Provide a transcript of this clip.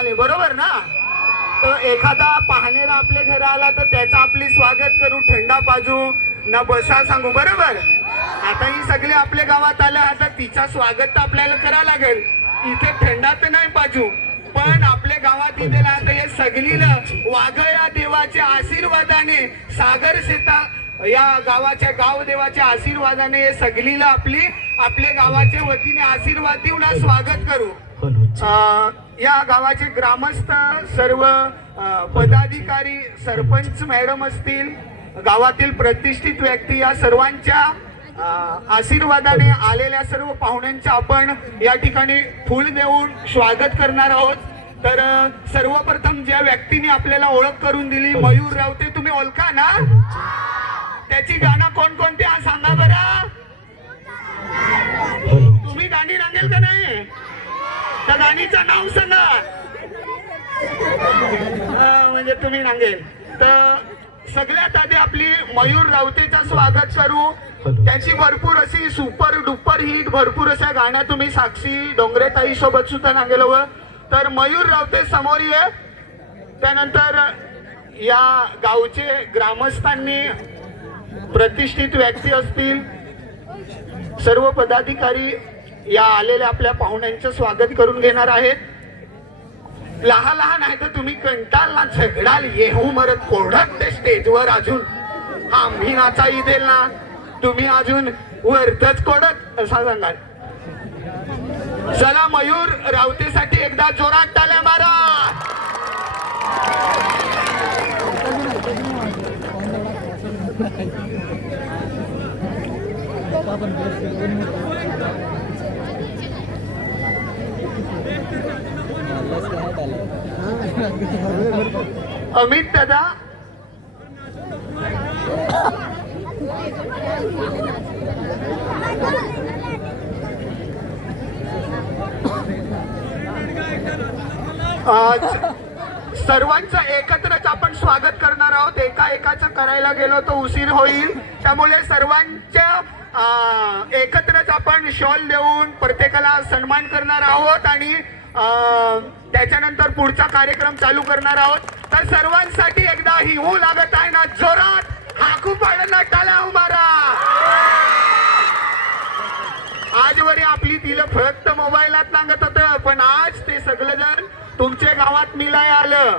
आले बरोबर ना? तर एखादा पाहणेर आपल्या घरा आला तर त्याचं आपली स्वागत करू थंडा पाजू ना बसा सांगू बरोबर? आता ही सगळे आपल्या गावात आलं आता तिचा स्वागत तर आपल्याला करा लागेल. इथे थंडा तर नाही पाजू पण आपल्या गावात इथे आता हे सगळीला वाघया देवाच्या आशीर्वादाने सागर शेता या गावाच्या गाव देवाच्या आशीर्वादाने सगळीला आपली आपल्या गावाच्या वतीने आशीर्वाद देऊन स्वागत करू. या गावाचे ग्रामस्थ सर्व पदाधिकारी सरपंच मॅडम असतील गावातील प्रतिष्ठित व्यक्ती या सर्वांच्या आशीर्वादाने आलेल्या सर्व पाहुण्यांचे आपण या ठिकाणी फूल देऊन स्वागत करणार आहोत. तर सर्वप्रथम ज्या व्यक्तीने आपल्याला ओळख करून दिली मयूर रावते तुम्ही ओळखा ना? त्याची गाणं कोण कोण गाणीचं नाव सांगा. म्हणजे तुम्ही रांगेल तर सगळ्यात आधी आपली मयूर रावतेचं स्वागत करू. त्यांची भरपूर अशी सुपर डुपर हिट भरपूर अशा गाण्या तुम्ही साक्षी डोंगरेताई सोबत सुद्धा रांगेल हवं. तर मयूर रावते समोर ये. त्यानंतर या गावचे ग्रामस्थांनी प्रतिष्ठित व्यक्ती असतील. सर्व पदाधिकारी या आलेल्या आपल्या पाहुण्यांचं स्वागत करून घेणार आहेत. लहान लहान आहे तर तुम्ही कंटाल ना झगडाल येऊ मरत कोरडत ते स्टेजवर अजून. आम्ही नाचा देल ना. तुम्ही अजून वरतच कोडत असा सांगाल. चला मयूर रावतेसाठी एकदा जोरात टाल्या मारा. अमित दादा. आज सर्वांचं एकत्रच आपण स्वागत करणार आहोत. एका एकाचं करायला गेलो तो उशीर होईल. त्यामुळे सर्वांच्या एकत्रच आपण शॉल देऊन प्रत्येकाला सन्मान करणार आहोत. आणि त्याच्यानंतर पुढचा कार्यक्रम चालू करणार आहोत. तर सर्वांसाठी एकदा हिवू लागत आहे ना जोरात हाकू पाडला टाला उभारा. आजवरी आपली तिला फक्त मोबाईलात सांगत होतं पण आज ते सगळं जण तुमच्या गावात मिलाय आलं.